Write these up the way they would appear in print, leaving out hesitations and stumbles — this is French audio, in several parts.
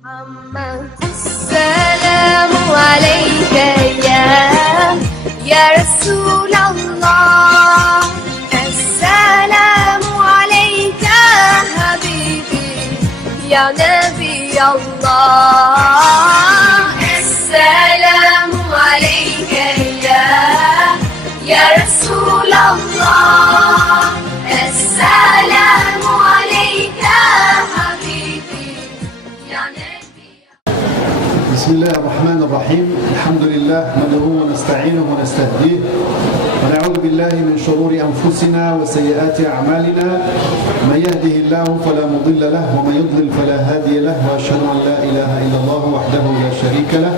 السلام عليك يا رسول الله السلام عليك حبيبي يا نبي الله السلام عليك يا رسول الله السلام عليك حبيبي يا نبي. بسم الله الرحمن الرحيم. الحمد لله نحمده ونستعينه ونستهديه ونعوذ بالله من شرور أنفسنا وسيئات أعمالنا. من يهده الله فلا مضل له ومن يضلل فلا هادي له وأشهد أن لا إله إلا الله وحده لا شريك له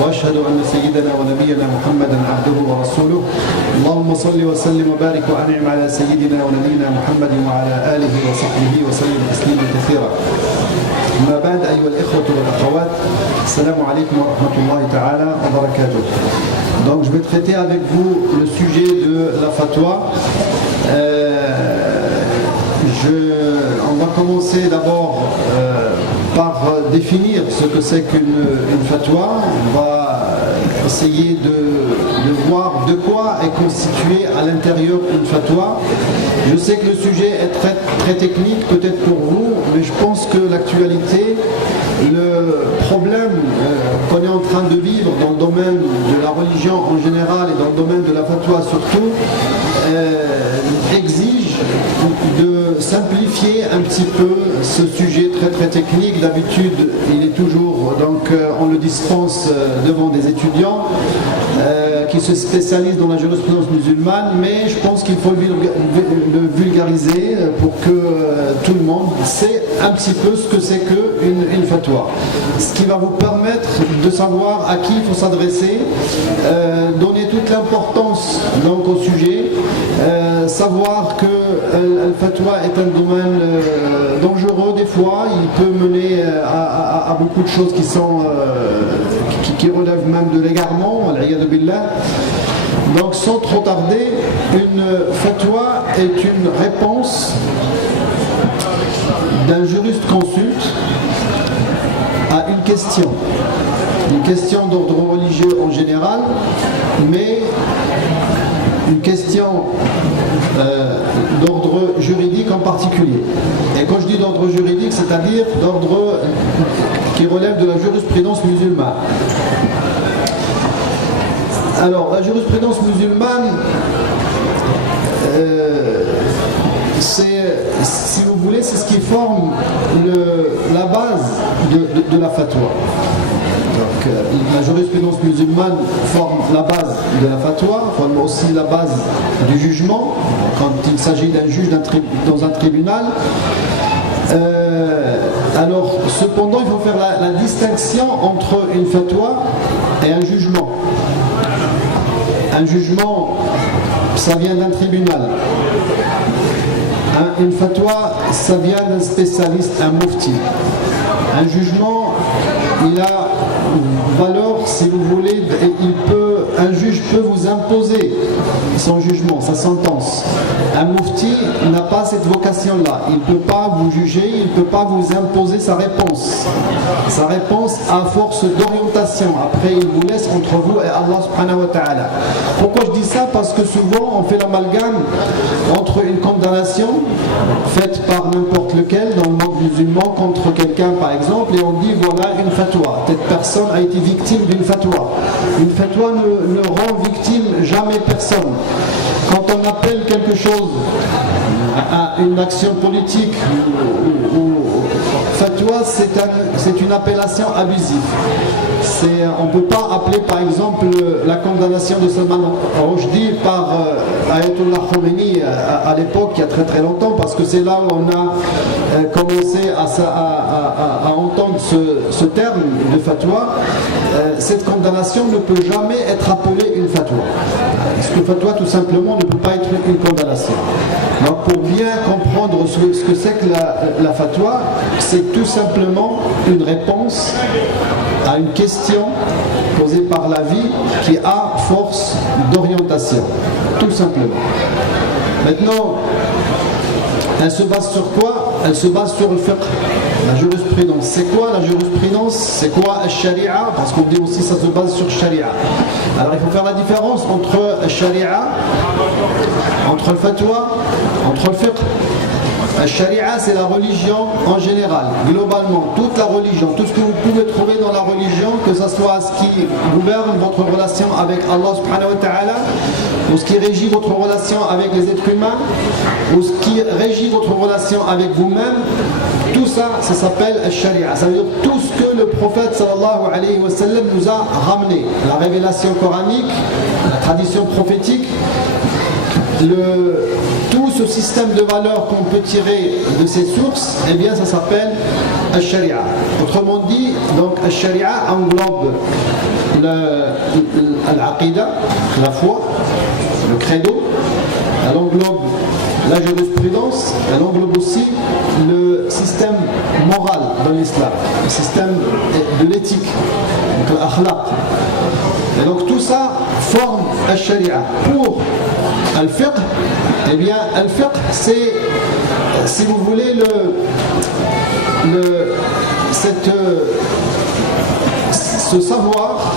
وأشهد أن سيدنا ونبينا محمدا عبده ورسوله. اللهم صل وسلم وبارك وأنعم على سيدنا ونبينا محمد وعلى آله وصحبه وسلم تسليما كثيرا. أما بعد أيها الإخوة والأخوات السلام عليكم ورحمة الله تعالى وبركاته. Donc je vais traiter avec vous le sujet de la fatwa. On va commencer d'abord par définir ce que c'est qu'une fatwa. On va essayer de voir de quoi est constituée à l'intérieur une fatwa. Je sais que le sujet est très, très technique peut-être pour vous, mais je pense que l'actualité, le problème qu'on est en train de vivre dans le domaine de la religion en général et dans le domaine de la fatwa surtout, exige de simplifier un petit peu ce sujet très très technique. D'habitude, il est toujours, donc on le dispense devant des étudiants qui se spécialisent dans la jurisprudence musulmane, mais je pense qu'il faut le vulgariser pour que tout le monde sait un petit peu ce que c'est qu'une fatwa. Ce qui va vous permettre de savoir à qui il faut s'adresser, donner toute l'importance donc au sujet, savoir que le fatwa est un domaine dangereux des fois, il peut mener à beaucoup de choses qui relèvent même de l'égarement, al-iyadu billah. Donc sans trop tarder, une fatwa est une réponse d'un jurisconsulte à une question d'ordre religieux en général, mais une question d'ordre juridique en particulier. Et quand je dis d'ordre juridique, c'est-à-dire d'ordre qui relève de la jurisprudence musulmane. Alors, la jurisprudence musulmane, si vous voulez, c'est ce qui forme la base de la fatwa. Donc, la jurisprudence musulmane forme la base de la fatwa, forme aussi la base du jugement, quand il s'agit d'un juge dans un tribunal. Alors, cependant, il faut faire la distinction entre une fatwa et un jugement. Un jugement, ça vient d'un tribunal. Une fatwa, ça vient d'un spécialiste, un mufti. Un jugement, il a valeur, si vous voulez, un juge peut vous imposer son jugement, sa sentence. Un mufti n'a pas cette vocation-là. Il ne peut pas vous juger, il ne peut pas vous imposer sa réponse. Sa réponse à force d'orientation. Après, il vous laisse entre vous et Allah subhanahu wa ta'ala. Pourquoi je dis ça? Parce que souvent, on fait l'amalgame entre une condamnation faite par n'importe lequel dans le monde musulman contre quelqu'un, par exemple, et on dit voilà une fatwa. Cette personne a été victime d'une fatwa. Une fatwa ne rend victime jamais personne. Quand on appelle quelque chose à une action politique ou fatwa, c'est une appellation abusive. On ne peut pas appeler par exemple la condamnation de Salman Rushdie par Ayatollah Khomeini à l'époque, il y a très très longtemps, parce que c'est là où on a commencé à entendre ce terme de fatwa. Cette condamnation ne peut jamais être appelée une fatwa. Parce que fatwa tout simplement ne peut pas être une condamnation. Donc pour bien comprendre ce que c'est que la fatwa, c'est tout simplement une réponse à une question posée par la vie qui a force d'orientation, tout simplement. Maintenant, elle se base sur quoi? elle se base sur le fiqh, la jurisprudence. C'est quoi la jurisprudence? C'est quoi la sharia? Parce qu'on dit aussi ça se base sur sharia. Alors il faut faire la différence entre la sharia, entre le fatwa, entre le fiqh. La sharia, c'est la religion en général, globalement, toute la religion, tout ce que vous pouvez trouver dans la religion, que ce soit ce qui gouverne votre relation avec Allah subhanahu wa ta'ala, ou ce qui régit votre relation avec les êtres humains, ou ce qui régit votre relation avec vous-même, tout ça, ça s'appelle la sharia. Ça veut dire tout ce que le prophète sallallahu alayhi wa sallam nous a ramené. La révélation coranique, la tradition prophétique, tout ce système de valeurs qu'on peut tirer de ces sources, eh bien ça s'appelle al-sharia. Autrement dit, donc al-sharia englobe l'aqidah, la foi, le credo, elle englobe la jurisprudence, elle englobe aussi le système moral dans l'islam, le système de l'éthique, donc l'akhlaq. Et donc tout ça forme al-sharia. Pour al-fiqh, eh bien al-fiqh c'est, si vous voulez, ce savoir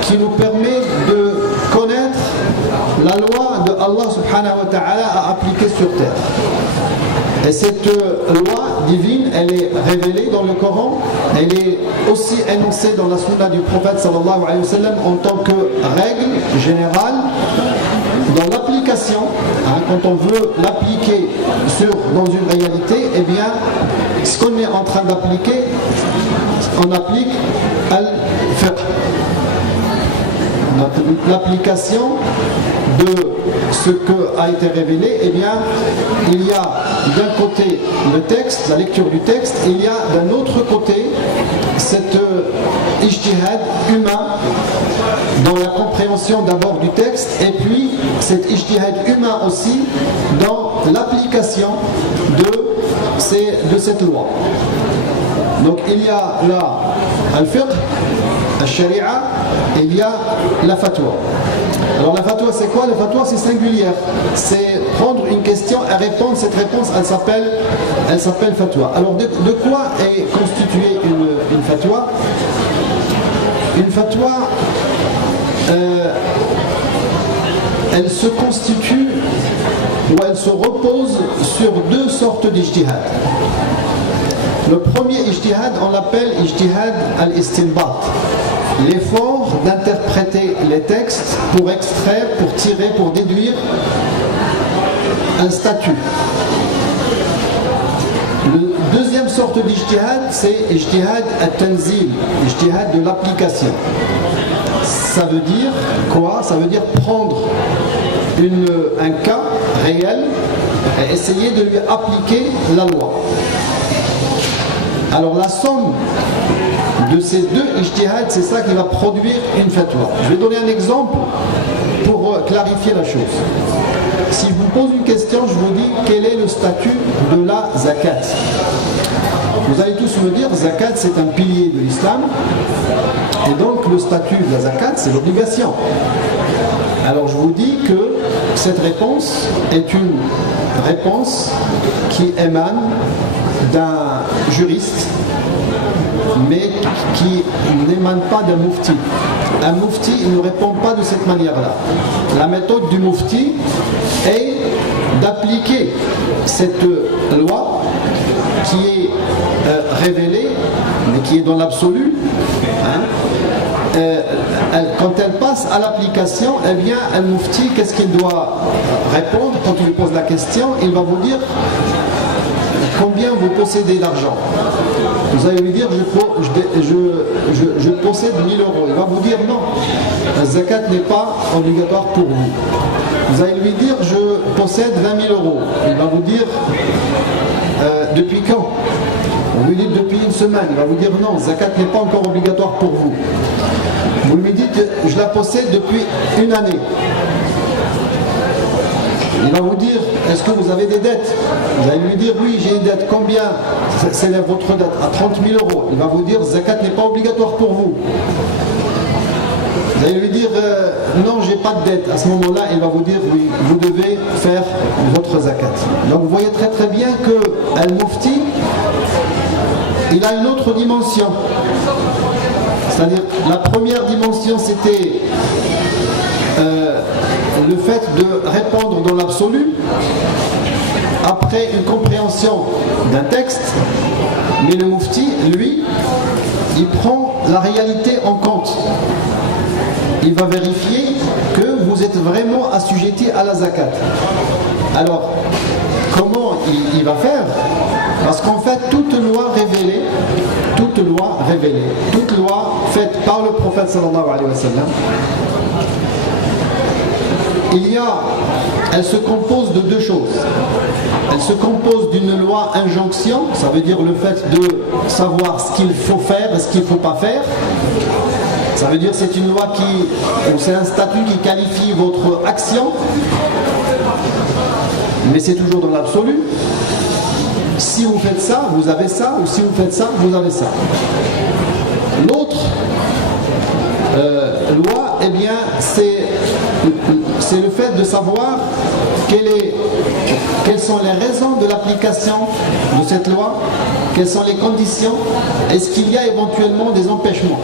qui nous permet de connaître la loi de Allah subhanahu wa ta'ala à appliquer sur terre. Et cette loi divine, elle est révélée dans le Coran, elle est aussi énoncée dans la sunna du prophète sallallahu alayhi wa sallam en tant que règle générale. Dans l'application, quand on veut l'appliquer dans une réalité, eh bien, ce qu'on est en train d'appliquer, on applique al-fiqh. L'application de ce qui a été révélé, eh bien, il y a d'un côté le texte, la lecture du texte, et il y a d'un autre côté cet ijtihad humain dans la compréhension d'abord du texte, et puis cet ijtihad humain aussi dans l'application de cette loi. Donc il y a là al-fiqh, al-sharia, et il y a la fatwa. Alors la fatwa c'est quoi? La fatwa c'est singulière, c'est prendre une question et répondre, cette réponse elle s'appelle fatwa. Alors de quoi est constituée une fatwa? Une fatwa, elle se constitue ou elle se repose sur deux sortes d'ijtihad. Le premier ijtihad, on l'appelle ijtihad al-istinbat, l'effort d'interpréter les textes pour extraire, pour tirer, pour déduire un statut. La deuxième sorte d'ijtihad, c'est ijtihad al-tanzil, ijtihad de l'application. Ça veut dire quoi? Ça veut dire prendre un cas réel et essayer de lui appliquer la loi. Alors la somme de ces deux ijtihad, c'est ça qui va produire une fatwa. Je vais donner un exemple pour clarifier la chose. Si je vous pose une question, je vous dis quel est le statut de la zakat. Vous allez tous me dire, zakat c'est un pilier de l'islam, et donc le statut de la zakat c'est l'obligation. Alors je vous dis que cette réponse est une réponse qui émane d'un juriste, mais qui n'émane pas d'un mufti. Un mufti, il ne répond pas de cette manière-là. La méthode du mufti est d'appliquer cette loi qui est révélée, mais qui est dans l'absolu. Quand elle passe à l'application, eh bien, un mufti, qu'est-ce qu'il doit répondre quand on lui pose la question? Il va vous dire combien vous possédez d'argent. Vous allez lui dire je possède 1000 euros. Il va vous dire non, la zakat n'est pas obligatoire pour vous. Vous allez lui dire je possède 20 000 euros. Il va vous dire depuis quand? Vous lui dites depuis une semaine. Il va vous dire non, zakat n'est pas encore obligatoire pour vous. Vous lui dites je la possède depuis une année. Il va vous dire, est-ce que vous avez des dettes? Vous allez lui dire, oui, j'ai une dette. Combien s'élève votre dette? À 30 000 euros. Il va vous dire, zakat n'est pas obligatoire pour vous. Vous allez lui dire non, j'ai pas de dette. À ce moment-là, il va vous dire oui, vous devez faire votre zakat. Donc vous voyez très très bien que Al-Mufti, il a une autre dimension. C'est-à-dire, la première dimension, c'était le fait de répondre dans l'absolu, après une compréhension d'un texte. Mais le Mufti, lui, il prend la réalité en compte. Il va vérifier que vous êtes vraiment assujetti à la zakat. Alors, comment il va faire? Parce qu'en fait, toute loi révélée, toute loi faite par le prophète sallallahu alayhi wa sallam, elle se compose de deux choses. Elle se compose d'une loi injonction, ça veut dire le fait de savoir ce qu'il faut faire et ce qu'il ne faut pas faire. Ça veut dire que c'est une loi ou c'est un statut qui qualifie votre action, mais c'est toujours dans l'absolu. Si vous faites ça, vous avez ça, ou si vous faites ça, vous avez ça. L'autre loi, eh bien, c'est le fait de savoir quelles sont les raisons de l'application de cette loi, quelles sont les conditions, est-ce qu'il y a éventuellement des empêchements.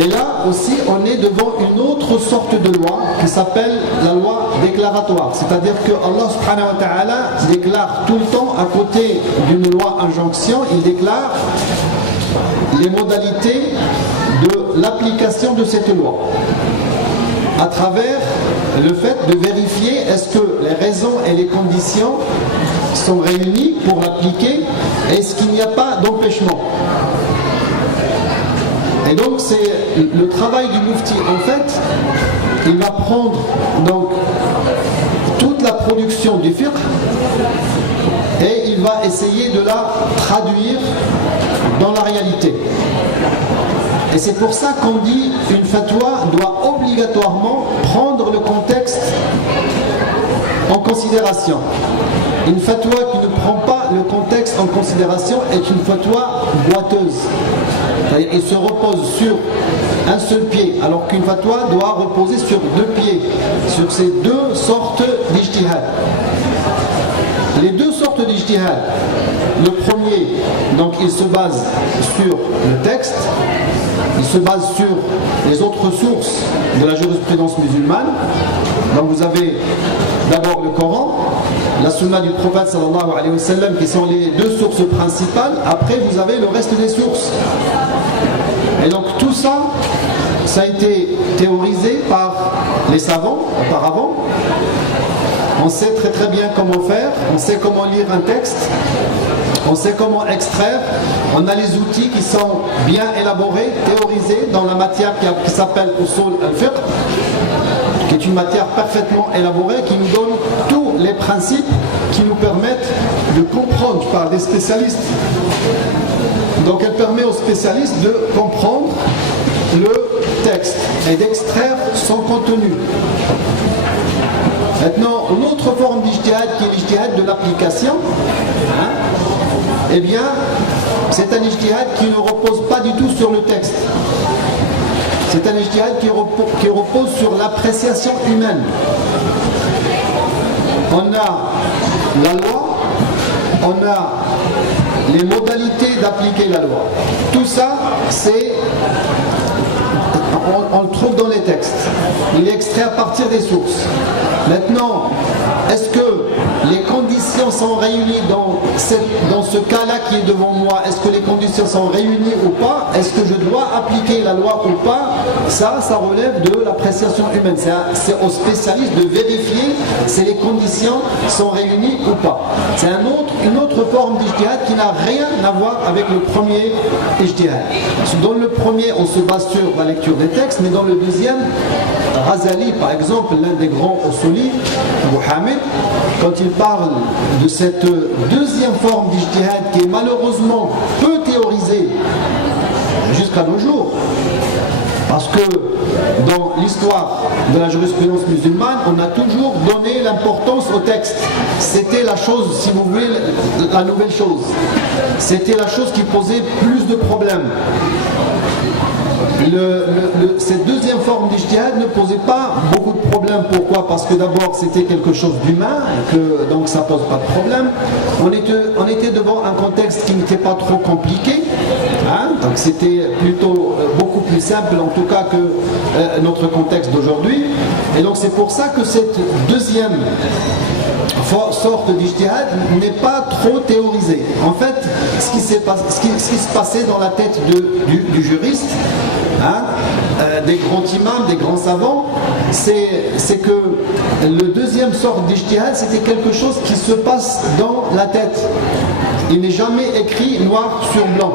Et là aussi, on est devant une autre sorte de loi qui s'appelle la loi déclaratoire. C'est-à-dire que Allah subhanahu wa ta'ala déclare tout le temps, à côté d'une loi injonction, il déclare les modalités de l'application de cette loi. À travers le fait de vérifier est-ce que les raisons et les conditions sont réunies pour l'appliquer, est-ce qu'il n'y a pas d'empêchement. Et donc c'est le travail du Mufti. En fait, il va prendre donc toute la production du fiqh et il va essayer de la traduire dans la réalité. Et c'est pour ça qu'on dit une fatwa doit obligatoirement prendre le contexte en considération. Une fatwa qui ne prend pas le contexte en considération est une fatwa boiteuse. C'est-à-dire qu'elle se repose sur un seul pied, alors qu'une fatwa doit reposer sur deux pieds, sur ces deux sortes d'ijtihad. Les deux sortes d'ijtihad, le premier, donc il se base sur le texte, il se base sur les autres sources de la jurisprudence musulmane. Donc vous avez d'abord le Coran, la sunna du prophète sallallahu alayhi wa sallam qui sont les deux sources principales. Après vous avez le reste des sources. Et donc tout ça, ça a été théorisé par les savants auparavant. On sait très très bien comment faire, on sait comment lire un texte, on sait comment extraire, on a les outils qui sont bien élaborés, théorisés dans la matière qui s'appelle Usul al-Fiqh, qui est une matière parfaitement élaborée, qui nous donne tous les principes qui nous permettent de comprendre par des spécialistes. Donc elle permet aux spécialistes de comprendre le texte et d'extraire son contenu. Maintenant, l'autre forme d'ijtihad qui est l'ijtihad de l'application, eh bien, c'est un ijtihad qui ne repose pas du tout sur le texte. C'est un ijtihad qui repose sur l'appréciation humaine. On a la loi, on a les modalités d'appliquer la loi. Tout ça, on le trouve dans les textes. Il est extrait à partir des sources. Maintenant, est-ce que les conditions sont réunies dans ce cas-là qui est devant moi? Est-ce que les conditions sont réunies ou pas? Est-ce que je dois appliquer la loi ou pas? Ça relève de l'appréciation humaine. C'est aux spécialistes de vérifier si les conditions sont réunies ou pas. C'est une autre forme d'ijtihad qui n'a rien à voir avec le premier ijtihad. Dans le premier, on se base sur la lecture des textes, mais dans le deuxième, Ghazali, par exemple, l'un des grands Usuli, Mohammed, quand il parle de cette deuxième forme d'ijtihad qui est malheureusement peu théorisée jusqu'à nos jours, parce que dans l'histoire de la jurisprudence musulmane, on a toujours donné l'importance au texte. C'était la chose, si vous voulez, la nouvelle chose. C'était la chose qui posait plus de problèmes. cette deuxième forme d'ijtihad ne posait pas beaucoup de problèmes. Pourquoi? Parce que d'abord c'était quelque chose d'humain, donc ça pose pas de problème. On était devant un contexte qui n'était pas trop compliqué, hein, donc c'était plutôt beaucoup plus simple en tout cas que notre contexte d'aujourd'hui. Et donc c'est pour ça que cette deuxième sorte d'ijtihad n'est pas trop théorisée. En fait, ce qui se passait dans la tête du juriste, hein, des grands imams, des grands savants, c'est que le deuxième sorte d'ijtihad, c'était quelque chose qui se passe dans la tête. Il n'est jamais écrit noir sur blanc.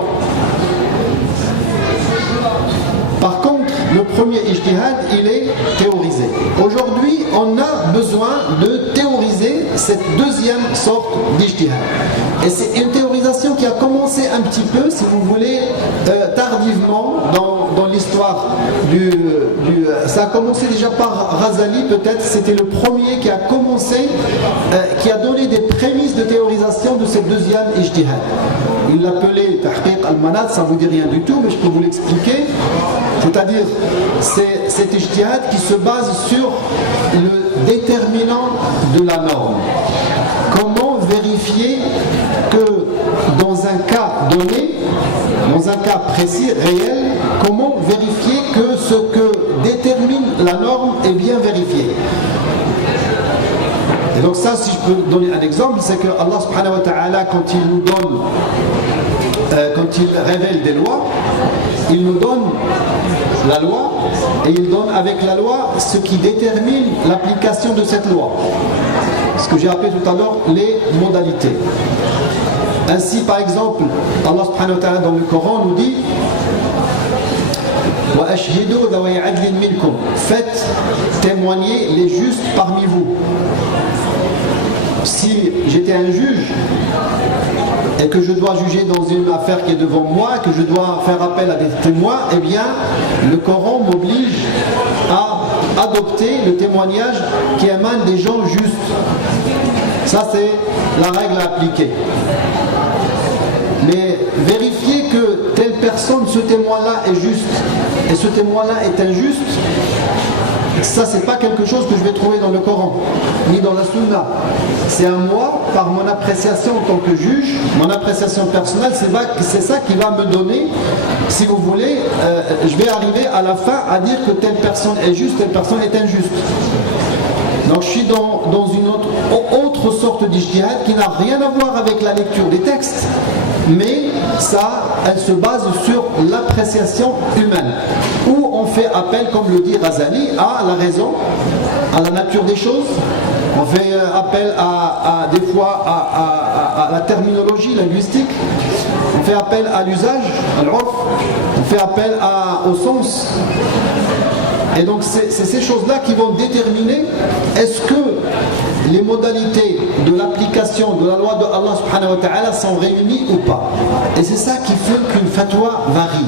Par contre, le premier ijtihad, il est théorisé. Aujourd'hui, on a besoin de théoriser cette deuxième sorte d'ijtihad. Et c'est une théorisation qui a commencé un petit peu, si vous voulez, tardivement dans l'histoire ça a commencé déjà par Ghazali, peut-être, c'était le premier qui a commencé, qui a donné des prémices de théorisation de cette deuxième ijtihad. Il l'appelait Tahqiq al-Manat, ça ne vous dit rien du tout, mais je peux vous l'expliquer. C'est-à-dire, c'est cet ijtihad qui se base sur le déterminant de la norme. Comment vérifier que dans un cas donné, dans un cas précis, réel, comment vérifier que ce que détermine la norme est bien vérifié. Et donc ça, si je peux donner un exemple, c'est que Allah subhanahu wa ta'ala, quand il nous donne, quand il révèle des lois, il nous donne la loi et il donne avec la loi ce qui détermine l'application de cette loi. Ce que j'ai appelé tout à l'heure les modalités. Ainsi, par exemple, Allah subhanahu wa ta'ala dans le Coran nous dit faites témoigner les justes parmi vous. Si j'étais un juge et que je dois juger dans une affaire qui est devant moi, que je dois faire appel à des témoins, eh bien, le Coran m'oblige à adopter le témoignage qui émane des gens justes. Ça, c'est la règle à appliquer. Mais vérifier que telle personne, ce témoin-là est juste et ce témoin-là est injuste, ça, c'est pas quelque chose que je vais trouver dans le Coran, ni dans la Sunna. C'est à moi, par mon appréciation en tant que juge, mon appréciation personnelle, c'est ça qui va me donner, si vous voulez, je vais arriver à la fin à dire que telle personne est juste, telle personne est injuste. Donc je suis dans une autre sorte d'ijtihad qui n'a rien à voir avec la lecture des textes, mais ça, elle se base sur l'appréciation humaine, où on fait appel, comme le dit Ghazali, à la raison, à la nature des choses. On fait appel des fois à la terminologie linguistique, on fait appel à l'usage, à l'urf, on fait appel au sens. Et donc c'est ces choses-là qui vont déterminer est-ce que les modalités de l'application de la loi de Allah subhanahu wa ta'ala sont réunies ou pas. Et c'est ça qui fait qu'une fatwa varie.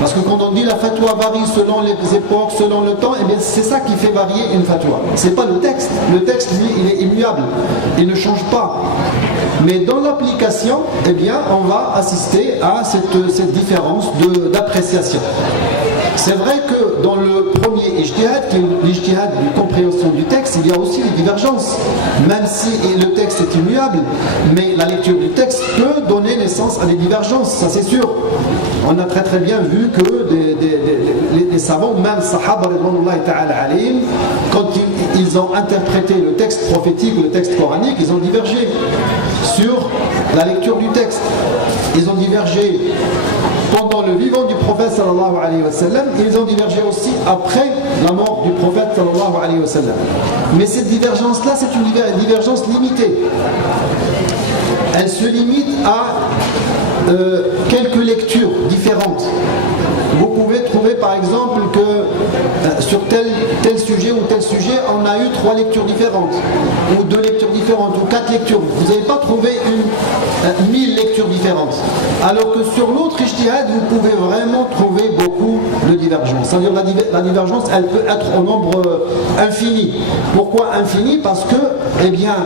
Parce que quand on dit la fatwa varie selon les époques, selon le temps, eh bien c'est ça qui fait varier une fatwa. C'est pas le texte. Le texte, lui, il est immuable. Il ne change pas. Mais dans l'application, eh bien, on va assister à cette différence d'appréciation. C'est vrai que dans le premier ijtihad, qui est l'ijtihad de compréhension du texte, il y a aussi des divergences. Même si le texte est immuable, mais la lecture du texte peut donner naissance à des divergences, ça c'est sûr. On a très très bien vu que les savants, même Sahaba, quand ils ont interprété le texte prophétique ou le texte coranique, ils ont divergé sur la lecture du texte. Ils ont divergé pendant le vivant du prophète sallallahu alayhi wa sallam, ils ont divergé aussi après la mort du prophète sallallahu alayhi wa sallam. Mais cette divergence-là, c'est une divergence limitée. Elle se limite à quelques lectures différentes. Vous pouvez trouver par exemple que sur tel sujet ou tel sujet, on a eu 3 lectures différentes, ou 2 lectures différentes, ou 4 lectures. Vous n'avez pas trouvé 1000 lectures différentes. Alors que sur l'autre ijtihad, vous pouvez vraiment trouver beaucoup de divergences. C'est-à-dire la divergence, elle peut être au nombre infini. Pourquoi infini? Parce que, eh bien,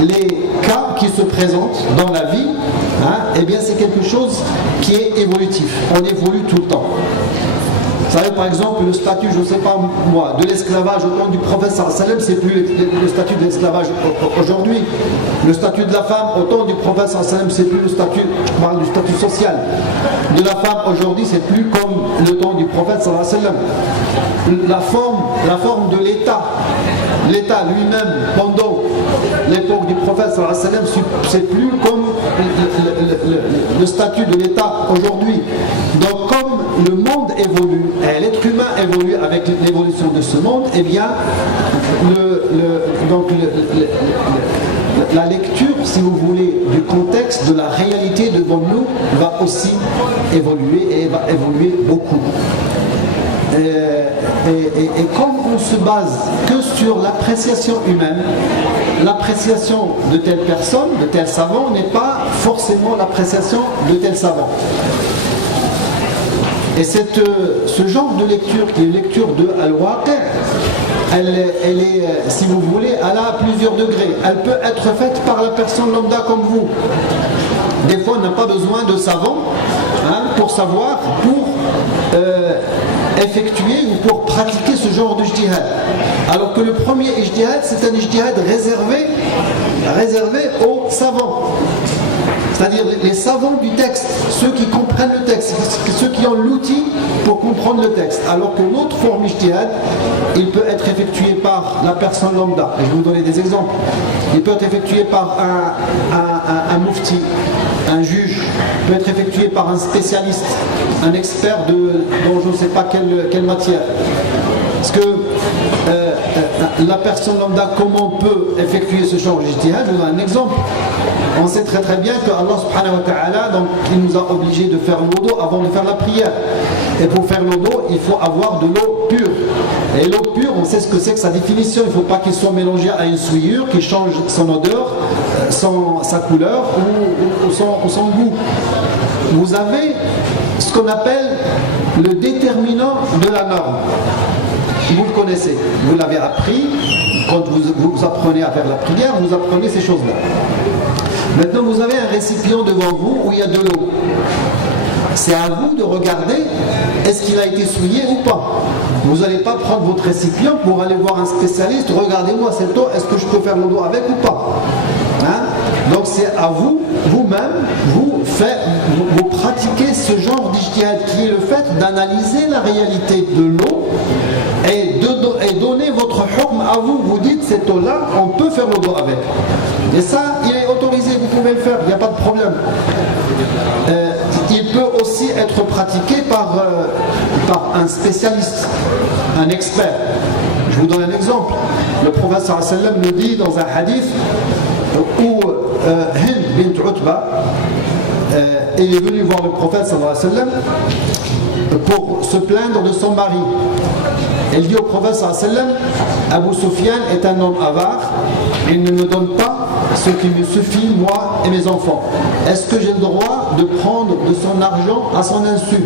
les cas qui se présentent dans la vie, eh bien, c'est quelque chose qui est évolutif. On évolue tout le temps. Vous savez, par exemple, le statut, je ne sais pas moi, de l'esclavage au temps du prophète sallallahu alayhi wa sallam, c'est plus le statut de l'esclavage aujourd'hui. Le statut de la femme au temps du prophète sallallahu alayhi wa sallam, c'est plus le statut, je parle du statut social de la femme aujourd'hui, c'est plus comme le temps du prophète sallallahu alayhi wa sallam. La forme de l'État lui-même pendant l'époque du prophète sallallahu alayhi wa sallam, c'est plus comme le statut de l'État aujourd'hui. Donc comme le monde évolue et l'être humain évolue avec l'évolution de ce monde, eh bien la lecture, si vous voulez, du contexte, de la réalité devant nous va aussi évoluer et va évoluer beaucoup. Et comme on se base que sur l'appréciation humaine, l'appréciation de telle personne, de tel savant, n'est pas forcément l'appréciation de tel savant. Et ce genre de lecture, qui est une lecture de Al-Waqi', elle est, si vous voulez, elle a plusieurs degrés. Elle peut être faite par la personne lambda comme vous. Des fois, on n'a pas besoin de savant pour savoir, pour effectuer ou pour pratiquer ce genre de ijtihad. Alors que le premier ijtihad, c'est un ijtihad réservé aux savants. C'est-à-dire les savants du texte, ceux qui comprennent le texte, ceux qui ont l'outil pour comprendre le texte. Alors que l'autre forme ijtihad, il peut être effectué par la personne lambda. Et je vais vous donner des exemples. Il peut être effectué par un mufti, un juge, peut être effectué par un spécialiste, un expert dans je ne sais pas quelle matière. Parce que la personne lambda, comment on peut effectuer ce genre d'ijtihad? Je vous donne un exemple. On sait très très bien que Allah subhanahu wa ta'ala, donc, il nous a obligés de faire l'odo avant de faire la prière. Et pour faire l'odo, il faut avoir de l'eau pure. Et l'eau pure, on sait ce que c'est que sa définition. Il ne faut pas qu'il soit mélangé à une souillure qui change son odeur, sa couleur ou son goût. Vous avez ce qu'on appelle le déterminant de la norme. Vous le connaissez, vous l'avez appris. Quand vous apprenez à faire la prière, vous apprenez ces choses-là. Maintenant, vous avez un récipient devant vous où il y a de l'eau. C'est à vous de regarder est-ce qu'il a été souillé ou pas. Vous n'allez pas prendre votre récipient pour aller voir un spécialiste, regardez-moi cette eau, est-ce que je peux faire l'eau avec ou pas. Donc c'est à vous, vous-même, vous pratiquez ce genre d'ijtihad qui est le fait d'analyser la réalité de l'eau et donner votre hukm à vous. Vous dites cette eau-là, on peut faire l'eau avec. Et ça, il est autorisé, vous pouvez le faire, il n'y a pas de problème. Il peut aussi être pratiqué par un spécialiste, un expert. Je vous donne un exemple. Le prophète sallallahu alayhi wa sallam nous dit dans un hadith où Hind bint Utba est venue voir le prophète sallallahu alayhi wa sallam pour se plaindre de son mari. Elle dit au prophète sallallahu alayhi wa sallam, Abu Sufyan est un homme avare, il ne me donne pas ce qui me suffit, moi et mes enfants. Est-ce que j'ai le droit de prendre de son argent à son insu?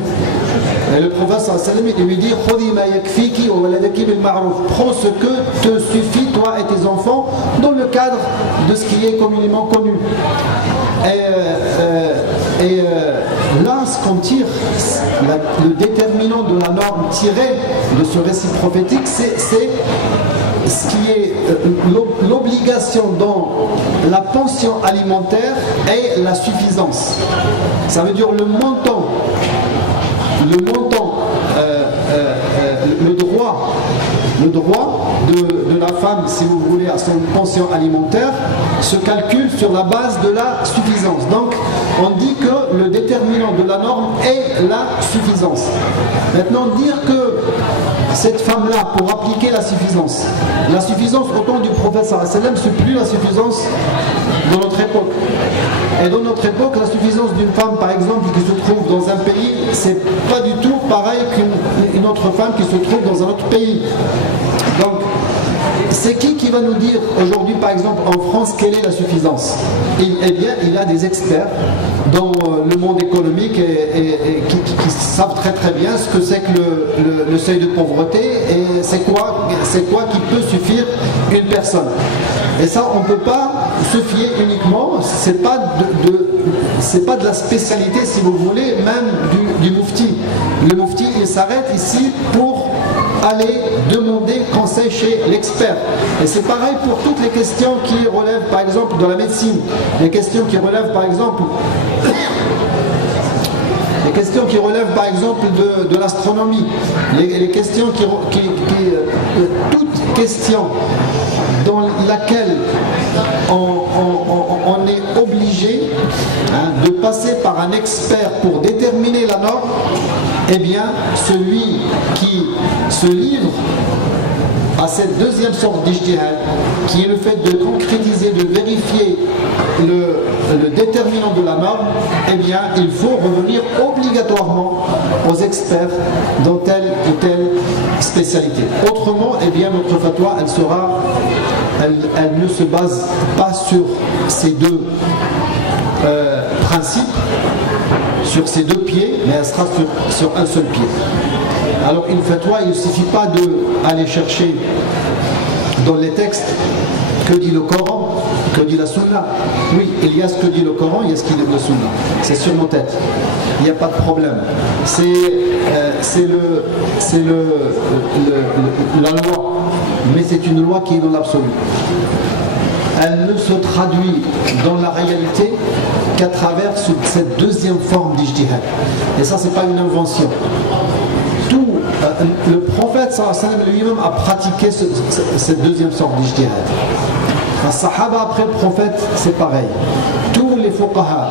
Et le prophète sallallahu alayhi wa sallam, il lui dit, Khudi ma yakfiki wa waladaki bil ma'ruf. Prends ce que te suffit, toi et tes enfants, dans le cadre de ce qui est communément connu. Et là, ce qu'on tire, le déterminant de la norme tirée de ce récit prophétique, c'est ce qui est l'obligation dans la pension alimentaire et la suffisance. Ça veut dire le montant, le droit de la femme, si vous voulez, à son pension alimentaire se calcule sur la base de la suffisance. Donc, on dit que le déterminant de la norme est la suffisance. Maintenant, dire que cette femme-là, pour appliquer la suffisance au temps du prophète sallallahu alayhi wa sallam, c'est plus la suffisance de notre époque. Et dans notre époque, la suffisance d'une femme, par exemple, qui se trouve dans un pays, c'est pas du tout pareil qu'une autre femme qui se trouve dans un autre pays. Donc, c'est qui va nous dire aujourd'hui, par exemple, en France, quelle est la suffisance? Eh bien, il y a des experts dans le monde économique et qui savent très très bien ce que c'est que le seuil de pauvreté et c'est quoi qui peut suffire une personne. Et ça, on ne peut pas se fier uniquement, c'est pas de la spécialité, si vous voulez, même du mufti. Le mufti, il s'arrête ici pour aller demander conseil chez l'expert. Et c'est pareil pour toutes les questions qui relèvent par exemple de la médecine, les questions qui relèvent par exemple de l'astronomie, les questions toute question dans laquelle on est obligé de passer par un expert pour déterminer la norme, eh bien celui qui se livre à cette deuxième sorte d'ijtihad, qui est le fait de concrétiser, de vérifier le déterminant de la norme, eh bien il faut revenir obligatoirement aux experts dans telle ou telle spécialité. Autrement, eh bien notre fatwa, elle ne se base pas sur ces deux principes, sur ces deux pieds, mais elle sera sur un seul pied. Alors une fatwa, il ne suffit pas d'aller chercher dans les textes que dit le Coran, que dit la Sunna. Oui, il y a ce que dit le Coran, il y a ce qui dit la Sunna. C'est sur nos têtes. Il n'y a pas de problème. C'est la loi, mais c'est une loi qui est dans l'absolu. Elle ne se traduit dans la réalité qu'à travers cette deuxième forme d'ijtihad. Et ça, c'est pas une invention. Le prophète sallallahu alayhi wa sallam lui-même a pratiqué cette deuxième sorte d'ijtihad. Les sahaba après le prophète, c'est pareil. Tous les fuqaha,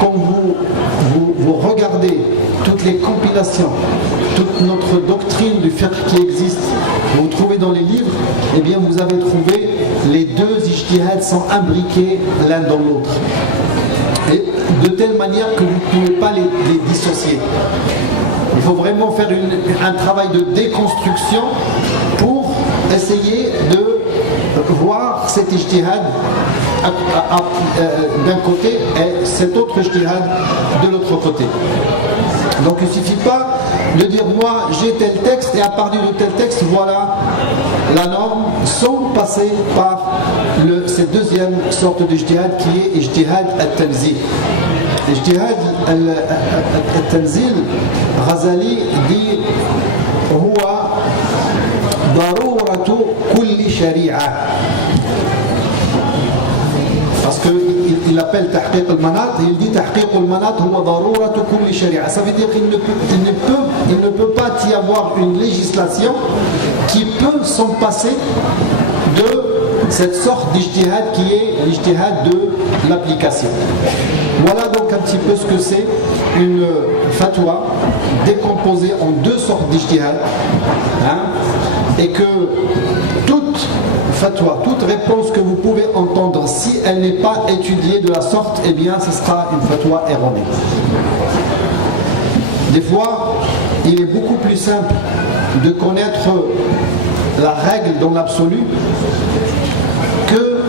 quand vous regardez toutes les compilations, toute notre doctrine du fiqh qui existe, vous trouvez dans les livres, eh bien vous avez trouvé les deux ijtihads sont imbriqués l'un dans l'autre. Et de telle manière que vous ne pouvez pas les dissocier. Il faut vraiment faire un travail de déconstruction pour essayer de voir cet ijtihad d'un côté et cet autre ijtihad de l'autre côté. Donc il ne suffit pas de dire moi j'ai tel texte et à partir de tel texte voilà la norme sans passer par cette deuxième sorte d'ijtihad qui est ijtihad al-tanzil. Ijtihad al-tanzil, Ghazali dit huwa daruratu kulli shari'a. Parce qu'il appelle tahqiq al-manat, et il dit tahqiq al-manat huwa daruratu kulli shari'a. Ça veut dire qu'il ne peut pas y avoir une législation qui peut s'en passer de cette sorte d'ijtihad qui est l'ijtihad de l'application. Voilà donc un petit peu ce que c'est une fatwa décomposée en deux sortes d'ijtihad, et que toute fatwa, toute réponse que vous pouvez entendre, si elle n'est pas étudiée de la sorte, eh bien ce sera une fatwa erronée. Des fois, il est beaucoup plus simple de connaître la règle dans l'absolu que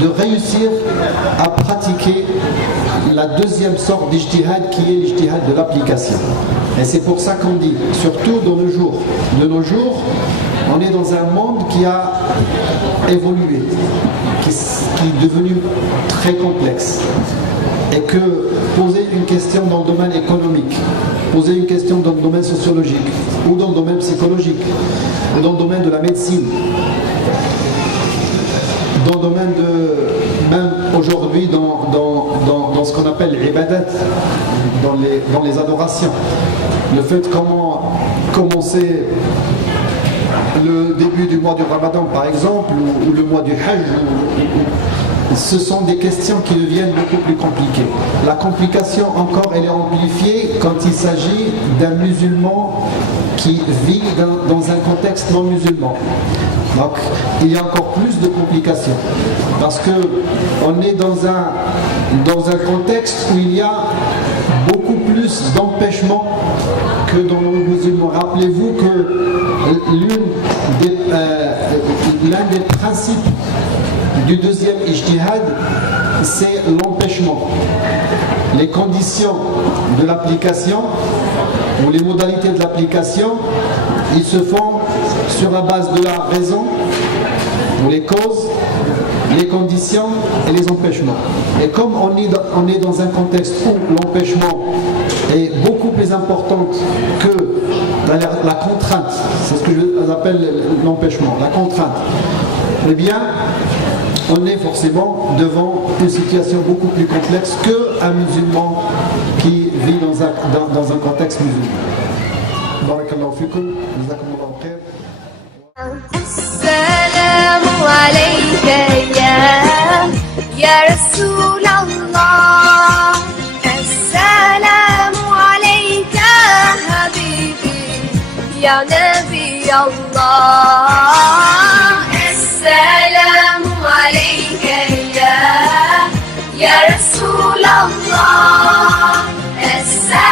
de réussir à pratiquer la deuxième sorte d'ijtihad qui est l'ijtihad de l'application. Et c'est pour ça qu'on dit, surtout de nos jours, on est dans un monde qui a évolué, qui est devenu très complexe. Et que poser une question dans le domaine économique, poser une question dans le domaine sociologique, ou dans le domaine psychologique, ou dans le domaine de la médecine, dans le domaine de, même aujourd'hui, dans ce qu'on appelle l'ibadat, dans les adorations. Le fait de commencer le début du mois du Ramadan, par exemple, ou le mois du Hajj, ce sont des questions qui deviennent beaucoup plus compliquées. La complication encore, elle est amplifiée quand il s'agit d'un musulman qui vit dans un contexte non musulman. Donc il y a encore plus de complications parce qu'on est dans un contexte où il y a beaucoup plus d'empêchements que dans le musulman. Rappelez-vous que l'un des principes du deuxième ijtihad, c'est l'empêchement. Les conditions de l'application ou les modalités de l'application, ils se font sur la base de la raison, ou les causes, les conditions et les empêchements. Et comme on est dans un contexte où l'empêchement est beaucoup plus importante que la contrainte, c'est ce que j'appelle l'empêchement, la contrainte, eh bien, on est forcément devant une situation beaucoup plus complexe qu'un musulman qui vit dans un contexte musulman. Barakallahu fikum, jazakumullahu khair. السلام عليك يا رسول الله السلام عليك حبيبي يا نبي الله السلام عليك يا رسول الله السلام